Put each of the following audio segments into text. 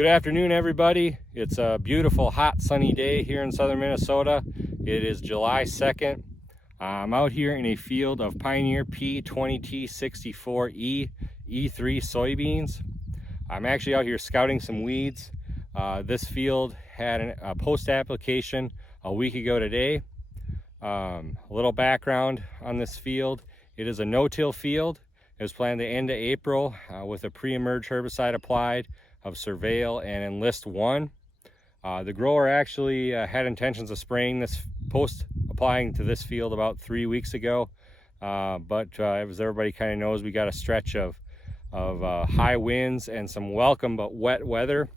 Good afternoon, everybody. It's a beautiful, hot, sunny day here in southern Minnesota. It is July 2nd. I'm out here in a field of Pioneer P20T64E E3 soybeans. I'm actually out here scouting some weeds. This field had a post-application a week ago today. A little background on this field. It is a no-till field. It was planned to end of April with a pre-emerge herbicide applied of Surveil and Enlist 1. The grower actually had intentions of spraying this post-applying to this field about 3 weeks ago, but as everybody kind of knows, we got a stretch of high winds and some welcome but wet weather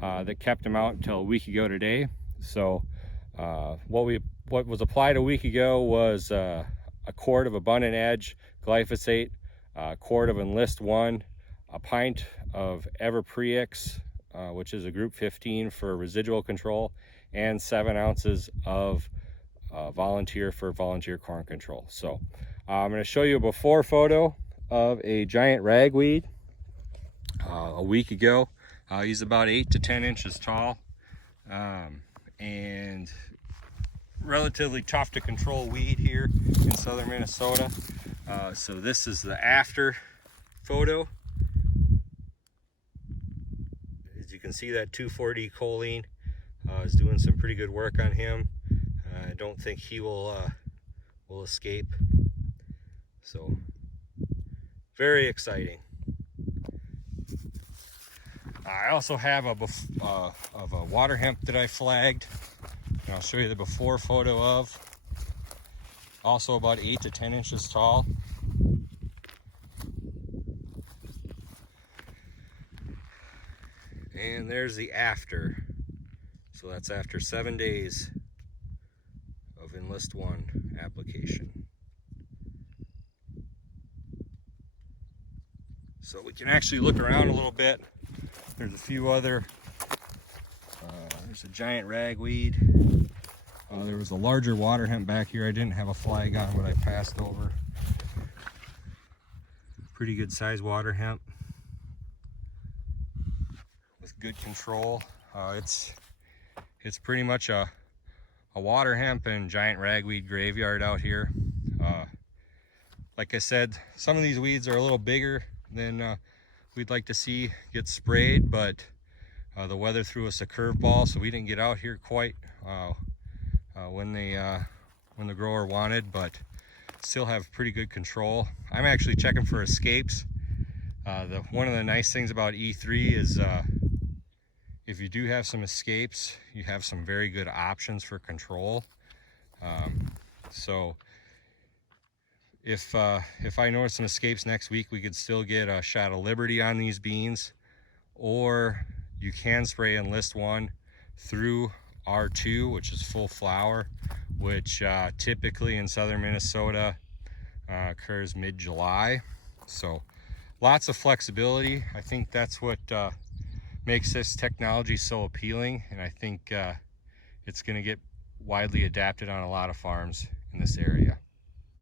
that kept him out until a week ago today. So what was applied a week ago was a quart of Abundant Edge glyphosate, a quart of Enlist 1, a pint of Everprex, which is a group 15 for residual control, and 7 ounces of Volunteer for volunteer corn control. So I'm going to show you a before photo of a giant ragweed a week ago. He's about 8 to 10 inches tall, and relatively tough to control weed here in southern Minnesota. So this is the after photo. As you can see, that 2,4-D choline is doing some pretty good work on him. I don't think he will escape. So very exciting. I also have a water hemp that I flagged, and I'll show you the before photo of. Also about 8 to 10 inches tall. And there's the after. So that's after 7 days of Enlist 1 application. So we can actually look around a little bit. There's a few other, there's a giant ragweed. There was a larger water hemp back here I didn't have a flag on, but I passed over. Pretty good size water hemp with good control. It's pretty much a water hemp and giant ragweed graveyard out here. Like I said, some of these weeds are a little bigger than we'd like to see get sprayed, but the weather threw us a curveball, so we didn't get out here quite when the grower wanted, but still have pretty good control. I'm actually checking for escapes. One of the nice things about E3 is if you do have some escapes, you have some very good options for control. So if I notice some escapes next week, we could still get a shot of Liberty on these beans, or you can spray Enlist 1 through R2, which is full flower, which typically in southern Minnesota occurs mid-July. So lots of flexibility. I think that's what makes this technology so appealing, and I think it's going to get widely adapted on a lot of farms in this area.